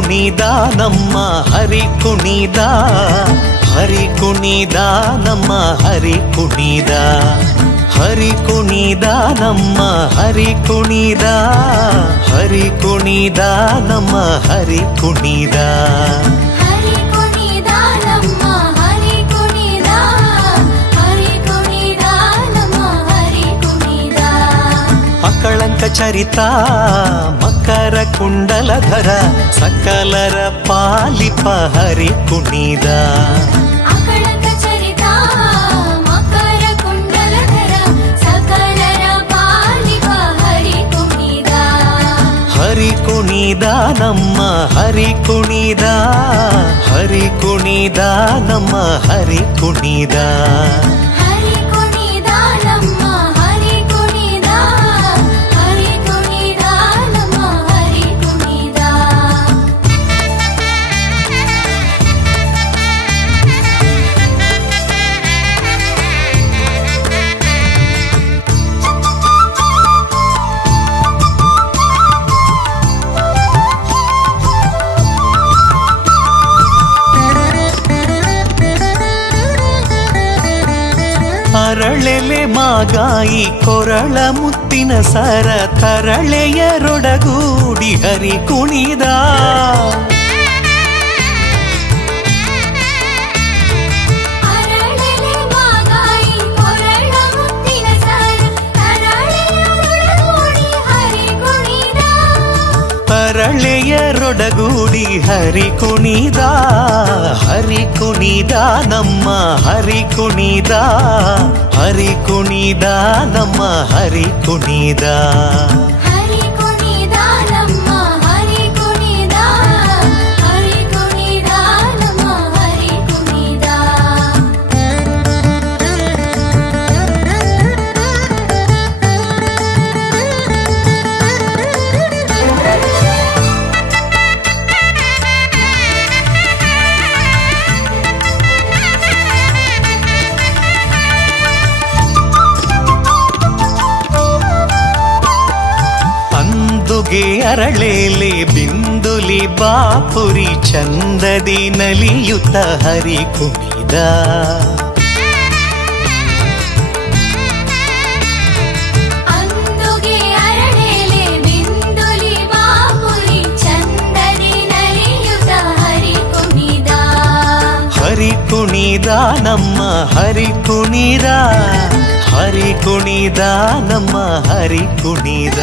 ಕುಣಿದ ನಮ್ಮ ಹರಿ ಕುಣಿದ, ಹರಿ ಕುಣಿದ ನಮ್ಮ ಹರಿ ಕುಣಿದ, ಹರಿ ಕುಣಿದ ನಮ್ಮ ಹರಿ ಕುಣಿದ, ಹರಿ ಕುಣಿದ ನಮ್ಮ ಹರಿ ಕುಣಿದ. ಹರಿ ಕುಣಿದ ನಮ್ಮ ಹರಿ ಕುಣಿದ, ಹರಿ ಕುಣಿದ ನಮ್ಮ ಹರಿ ಕುಣಿದ. ಅಕಳಂಕ ಚರಿತ ಮಕರ ಕುಂಡಲಧರ ಸಕಲರ ಪಾಲಿಪ ಹರಿ ಕುಣಿದ. ಅಕಳಂಕ ಚರಿತ ಮಕರ ಕುಂಡಲಧರ ಸಕಲರ ಪಾಲಿಪ ಹರಿ ಕುಣಿದ. ಹರಿ ಕುಣಿದ ನಮ್ಮ ಹರಿ ಕುಣಿದ, ಹರಿ ಕುಣಿದ ನಮ್ಮ ಹರಿ ಕುಣಿದ. ಹರಿ ಕುಣಿದ ನಮ್ಮ ಹರಿ ಕುಣಿದ, ಹರಿ ಕುಣಿದ ನಮ್ಮ ಹರಿ ಕುಣಿದ. ಅರಳೆಲೆ ಮಾಗಾಯಿ ಕೊರಳ ಮುತ್ತಿನ ಸರ ತರಳೆಯರೊಡಗೂಡಿ ಹರಿ ಕುಣಿದ. ಅರಳೆಲೆ ಮಾಗಾಯಿ ಕೊರಳ ಮುತ್ತಿನ ಸರ ತರಳೆಯರೊಡಗೂಡಿ ಹರಿ ಕುಣಿದ. ತರಳೆಯರೊಡಗೂಡಿ ಹರಿ ಕುಣಿದ, ಹರಿ ಕುಣಿದ ನಮ್ಮ ಹರಿ ಕುಣಿದ, ಹರಿ ಕುಣಿದ ನಮ್ಮ ಹರಿ ಕುಣಿದ. ಹರಿ ಕುಣಿದ ನಮ್ಮ ಹರಿ ಕುಣಿದ, ಹರಿ ಕುಣಿದ ನಮ್ಮ ಹರಿ ಕುಣಿದ. ಅಂದುಗೆ ಅರಳೇಲೆ ಬಿಂದುಲಿ ಬಾಪುರಿ ಚಂದದಿ ನಲಿಯುತ್ತ ಹರಿ ಕುಣಿದ. ಅಂದುಗೆ ಅರಳೆಲೆ ಬಿಂದುಲಿ ಬಾಪುರಿ ಚಂದದಿ ನಲಿಯುತ್ತ ಹರಿ ಕುಣಿದ. ಹರಿ ಕುಣಿದ ನಮ್ಮ ಹರಿ ಕುಣಿದ, ಹರಿ ಕುಣಿದ ನಮ್ಮ ಹರಿ ಕುಣಿದ.